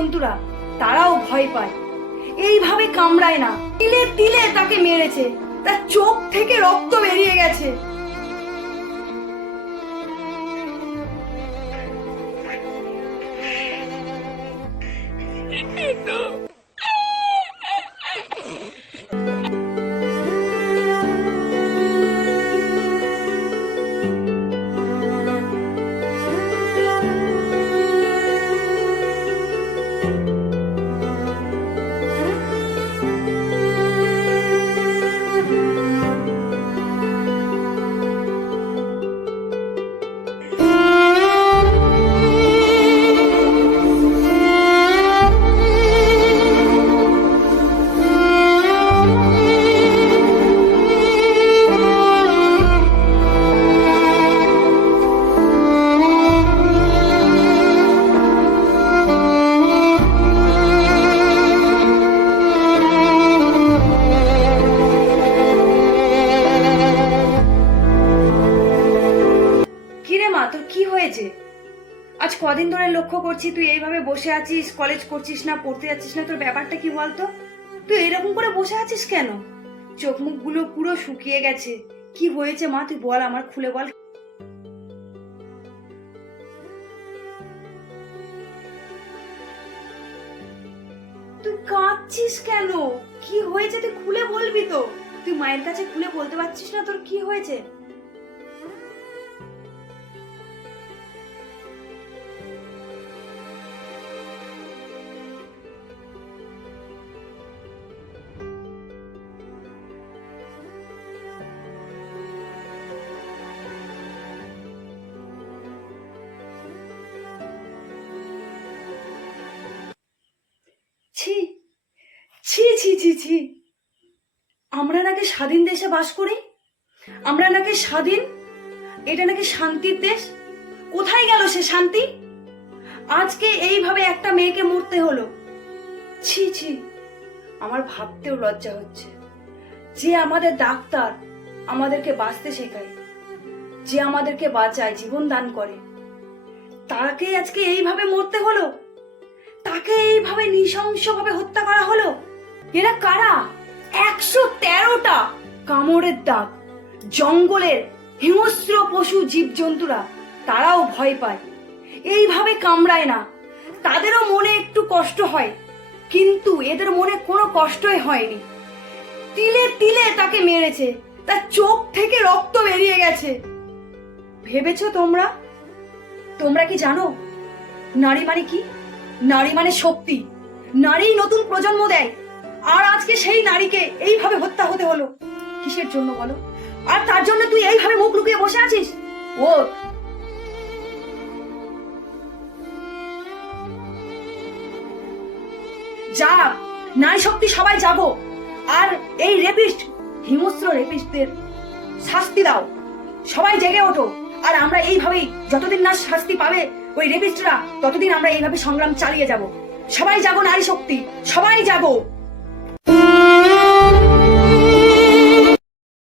জীবজন্তুরা তারাও ভয় পায়, এইভাবে কামড়ায় না। তিলে তিলে তাকে মেরেছে, তার চোখ থেকে রক্ত বেরিয়ে গেছে। তোর কি হয়েছে? আজ কদিন ধরে লক্ষ্য করছি তুই এইভাবে বসে আছিস, কলেজ করছিস না, পড়তে যাচ্ছিস না। তোর ব্যাপারটা কি বলতো? তুই এরকম করে বসে আছিস কেন? চোখ মুখ গুলো পুরো শুকিয়ে গেছে। কি হয়েছে মা, তুই বল, আমার খুলে বল। তুই কাঁদছিস কেন? কি হয়েছে তুই খুলে বলবি তো? তুই মায়ের কাছে খুলে বলতে পারছিস না তোর কি হয়েছে? ছি ছি ছি ছি ছি, আমরা নাকি স্বাধীন দেশে বাস করি, আমরা নাকি স্বাধীন, এটা নাকি শান্তির দেশ। কোথায় গেল সে শান্তি? আজকে এইভাবে একটা মেয়েকে মরতে হলো। ছি ছি, আমার ভাবতেও লজ্জা হচ্ছে। যে আমাদের ডাক্তার, আমাদেরকে বাঁচতে শেখায়, যে আমাদেরকে বাঁচায়, জীবন দান করে, তাকে আজকে এইভাবে মরতে হলো, তাকে এইভাবে নৃশংসভাবে হত্যা করা হলো। এরা কারা? 113টা কামড়ের দাগ, জঙ্গলের হিংস্র পশু জীবজন্তুরা তারাও ভয় পায়, এইভাবে কামড়ায় না। তাদেরও মনে একটু কষ্ট হয়, কিন্তু এদের মনে কোনো কষ্টই হয়নি। তিলে তিলে তাকে মেরেছে, তার চোখ থেকে রক্ত বেরিয়ে গেছে। ভেবেছো তোমরা? তোমরা কি জানো নারী মানে কি? নারী মানে শক্তি, নারী নতুন প্রজন্ম দেয়। আর আজকে সেই নারীকে এইভাবে হত্যা হতে হলো কিসের জন্য বলো? আর তার জন্য তুই এইভাবে মুখ লুকিয়ে বসে আছিস? ও যা, নারী শক্তি সবাই যাবো, আর এই রেপিস্ট, হিংস্র রেপিস্টদের শাস্তি দাও। সবাই জেগে ওঠো। আর আমরা এইভাবেই, যতদিন না শাস্তি পাবে ওই রেপিস্টরা, ততদিন আমরা এইভাবে সংগ্রাম চালিয়ে যাব। সবাই যাবো, নারী শক্তি, সবাই যাবো।